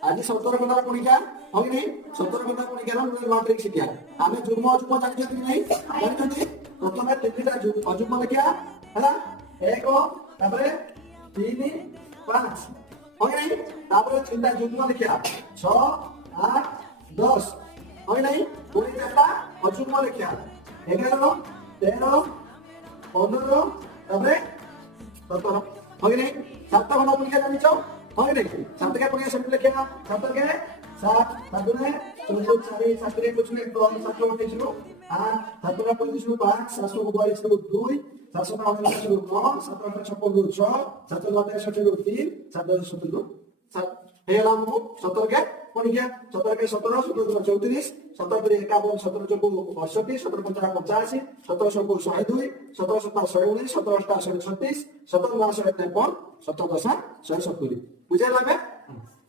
आज 17 घंटा परीक्षा हो कि नहीं 17 घंटा परीक्षा मैट्रिक शिक्षा आम जुग्म अजुग्म जानते कि नहीं जानते प्रथम तीन अजुग्म लिखा है 1 3 5 हो कि नहीं तीन जुग्म लिखा 6 8 10 हो कि नहीं पूरी 4टा अजुग्म लिखा 11 13 15 17 हो कि नहीं 7 घंटा परीक्षा जानी हो कि नहीं 7 के परीक्षा सब लिखा 7 के 7 7 ने 14 4 7 के कुछ नहीं 7 28 रो 8 7 का 25 रो 5 7 को 22 रो 2 7 का 19 रो 9 7 का 56 रो 6 7 का 63 रो 3 7 का 70 रो 7 हेला मु 17 के परीक्षा 17 के 17 17 34 17 के 51 17 को 68 17 50 85 17 को 102 17 7 119 17 8 136 17 9 153 17 10 170 बुझे लगे